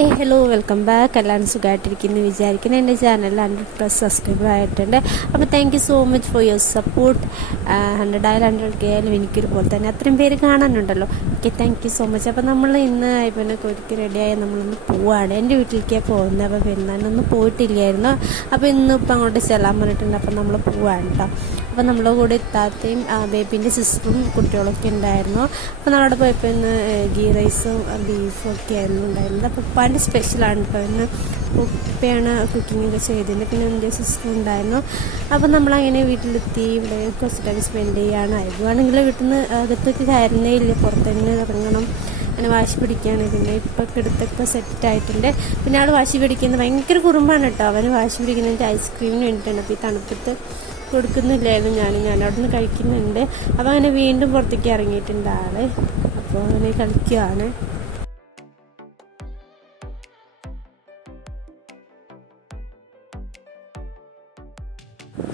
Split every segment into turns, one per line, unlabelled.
ഏ hello welcome back എല്ലാവരും സുഖമായിട്ടിരിക്കുന്നു. വിചാരിക്കുന്നു എന്റെ ചാനൽ ഹൺഡ്രഡ് പ്ലസ് സബ്സ്ക്രൈബർ ആയിട്ടുണ്ട്. അപ്പോൾ thank you so much for your support hundred ആയാലും ഹൺഡ്രഡ് കെ ആയാലും എനിക്കൊരു പോലെ തന്നെ അത്രയും പേര് കാണാനുണ്ടല്ലോ. Okay thank you so much അപ്പോൾ നമ്മൾ ഇന്ന് ഇപ്പം ഒരുക്കി റെഡിയായി നമ്മളൊന്ന് പോവാണ്. എന്റെ വീട്ടിലേക്കാണ് പോകുന്നത്. അപ്പോൾ പെരുന്നാളിനൊന്നും പോയിട്ടില്ലായിരുന്നു. അപ്പോൾ ഇന്ന് ഇപ്പം അങ്ങോട്ട് ചെല്ലാൻ പറഞ്ഞിട്ടുണ്ട്. അപ്പോൾ നമ്മൾ പോവാണ് കേട്ടോ അപ്പോൾ നമ്മുടെ കൂടെ ഇത്താത്തയും ബേബിന്റെ സിസ്റ്ററും കുട്ടികളൊക്കെ ഉണ്ടായിരുന്നു. അപ്പോൾ നമ്മളവിടെ പോയപ്പോൾ ഇന്ന് ഗീ റൈസും ബീഫും ഒക്കെ ആയിരുന്നു ഉണ്ടായിരുന്നത്. അപ്പോൾ ഉപ്പാന്റെ സ്പെഷ്യലാണ് കേട്ടോ ഇന്ന് ഉപ്പയാണ് കുക്കിംഗ് ഒക്കെ ചെയ്തത്. പിന്നെ എന്റെ സിസ്റ്റർ ഉണ്ടായിരുന്നു. അപ്പോൾ നമ്മളങ്ങനെ വീട്ടിലെത്തി. ഇവിടെ കുറച്ച് ടൈം സ്പെൻഡ് ചെയ്യാണ് ആണെങ്കിൽ വീട്ടിൽ നിന്ന് അകത്തേക്ക് കയറുന്നേ ഇല്ല. പുറത്തുതന്നെ ഇറങ്ങണം. അങ്ങനെ വാശി പിടിക്കുകയാണ് പിന്നെ ഇപ്പോൾ കിടത്തൊക്കെ സെറ്റ് ആയിട്ടുണ്ട്. പിന്നെ ആൾ വാശി പിടിക്കുന്നത് ഭയങ്കര കുറുമ്പാണ് കേട്ടോ അവന് വാശി പിടിക്കുന്നതിന്റെ ഐസ്ക്രീമിന് വേണ്ടിയിട്ടാണ്. അപ്പോൾ ഈ തണുപ്പത്ത് കൊടുക്കുന്നില്ലായിരുന്നു ഞാൻ ഞാൻ അവിടെ നിന്ന് കഴിക്കുന്നുണ്ട്. അപ്പോൾ അങ്ങനെ വീണ്ടും പുറത്തേക്ക് ഇറങ്ങിയിട്ടുണ്ട് ആൾ അപ്പോൾ അങ്ങനെ കളിക്കുകയാണ്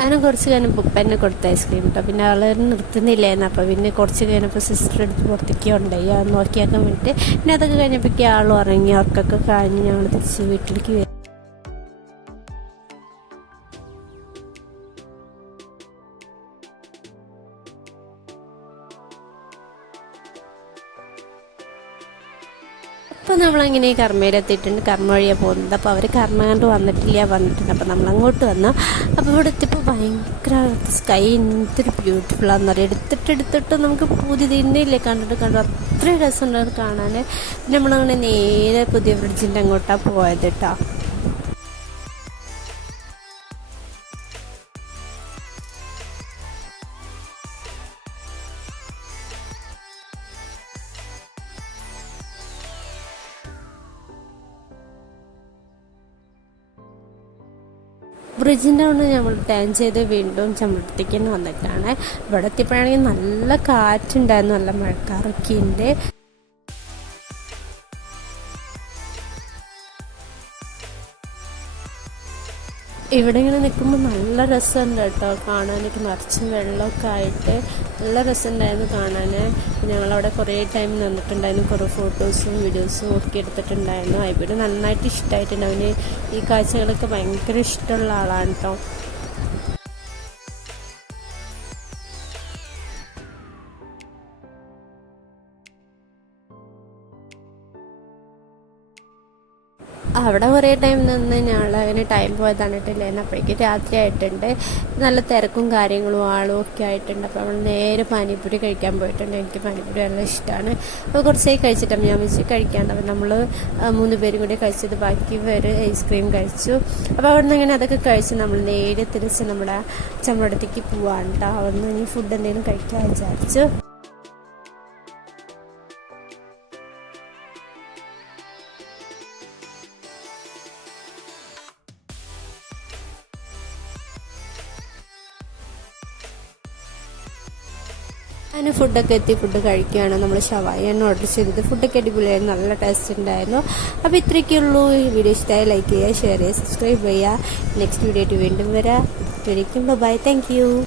അതിന് കുറച്ച് കഴിഞ്ഞപ്പോൾ ഉപ്പന്നെ കൊടുത്ത ഐസ്ക്രീം കേട്ടോ പിന്നെ അവളെ നിർത്തുന്നില്ലായിരുന്നു അപ്പോൾ പിന്നെ കുറച്ച് കഴിഞ്ഞപ്പോൾ സിസ്റ്റർ എടുത്ത് പുറത്തേക്ക് ഉണ്ടായി അത് നോക്കിയാക്കാൻ വേണ്ടിയിട്ട് പിന്നെ അതൊക്കെ കഴിഞ്ഞപ്പോഴേക്കും ആൾ ഉറങ്ങി. അവർക്കൊക്കെ കഴിഞ്ഞ് ഞങ്ങൾ തിരിച്ച് വീട്ടിലേക്ക് വരും. അപ്പോൾ നമ്മളങ്ങനെ കർമ്മയിലെത്തിയിട്ടുണ്ട് കർമ്മ വഴിയാണ് പോകുന്നത്. അപ്പോൾ അവർ കർമ്മ കണ്ട് വന്നിട്ടില്ല വന്നിട്ടുണ്ട്. അപ്പോൾ നമ്മൾ അങ്ങോട്ട് വന്നു. അപ്പോൾ ഇവിടെ എത്തിയപ്പോൾ ഭയങ്കര സ്കൈ എന്തൊരു ബ്യൂട്ടിഫുൾ ആണെന്ന് പറയാം എടുത്തിട്ട് നമുക്ക് പുതിയ തിന്നില്ലേ കണ്ടിട്ട് കണ്ടു? അത്രയും രസമുണ്ടത് കാണാൻ പിന്നെ നമ്മളങ്ങനെ നേരെ പുതിയ ബ്രിഡ്ജിന്റെ അങ്ങോട്ടാണ് പോയത് കേട്ടോ ബ്രിഡ്ജിന്റെ അവിടെ നമ്മൾ ടേൺ ചെയ്ത് വീണ്ടും ചമ്പടത്തേക്ക് തന്നെ വന്നിട്ടാണ്. ഇവിടെ എത്തിയപ്പോഴാണെങ്കിൽ നല്ല കാറ്റുണ്ടായിരുന്നു നല്ല മഴക്കാറൊക്കെ ഉണ്ട് ഇവിടെ ഇങ്ങനെ നിൽക്കുമ്പോൾ നല്ല രസമുണ്ട് കേട്ടോ. കാണാനൊക്കെ നിറച്ച് വെള്ളമൊക്കെ ആയിട്ട് നല്ല രസമുണ്ടായിരുന്നു കാണാൻ ഞങ്ങളവിടെ കുറേ ടൈം നിന്നിട്ടുണ്ടായിരുന്നു. കുറേ ഫോട്ടോസും വീഡിയോസും ഒക്കെ എടുത്തിട്ടുണ്ടായിരുന്നു. ഇവിടെ നന്നായിട്ട് ഇഷ്ടമായിട്ടുണ്ട് അവന് ഈ കാഴ്ചകളൊക്കെ ഭയങ്കര ഇഷ്ടമുള്ള ആളാണ് കേട്ടോ അവിടെ കുറേ ടൈം നിന്ന് ഞങ്ങൾ അങ്ങനെ ടൈം പോയത് കേട്ടില്ലായിരുന്നു അപ്പോഴേക്കും രാത്രി ആയിട്ടുണ്ട്. നല്ല തിരക്കും കാര്യങ്ങളും ആളും ഒക്കെ ആയിട്ടുണ്ട്. അപ്പോൾ നമ്മൾ നേരെ പാനിപ്പൂരി കഴിക്കാൻ പോയിട്ടുണ്ട്. എനിക്ക് പാനിപ്പൂരി നല്ല ഇഷ്ടമാണ് അപ്പോൾ കുറച്ചായി കഴിച്ചിട്ടാണ് ഞാൻ വെച്ച് കഴിക്കാണ്ട്. അപ്പോൾ നമ്മൾ മൂന്ന് പേരും കൂടി കഴിച്ചത് ബാക്കി പേര് ഐസ്ക്രീം കഴിച്ചു. അപ്പോൾ അവിടെ നിന്ന് ഇങ്ങനെ അതൊക്കെ കഴിച്ച് നമ്മൾ നേരെ തിരിച്ച് നമ്മുടെ ചമ്മടത്തേക്ക് പോവാണ് കേട്ടോ അവിടെ നിന്ന് ഇനി ഫുഡ് എന്തെങ്കിലും കഴിക്കാൻ വിചാരിച്ചു. അതിന് ഫുഡൊക്കെ എത്തി ഫുഡ് കഴിക്കുകയാണ്. നമ്മൾ ഷവായാണ് ഓർഡർ ചെയ്തത്. ഫുഡൊക്കെ അടിപൊളിയായിരുന്നു നല്ല ടേസ്റ്റ് ഉണ്ടായിരുന്നു. അപ്പോൾ ഇത്രയ്ക്കുള്ളൂ ഈ വീഡിയോ ഇഷ്ടമായി ലൈക്ക് ചെയ്യുക ഷെയർ ചെയ്യുക സബ്സ്ക്രൈബ് ചെയ്യുക. നെക്സ്റ്റ് വീഡിയോ ആയിട്ട് വീണ്ടും വരാം. ഇതുവരേക്കും ബൈ താങ്ക് യു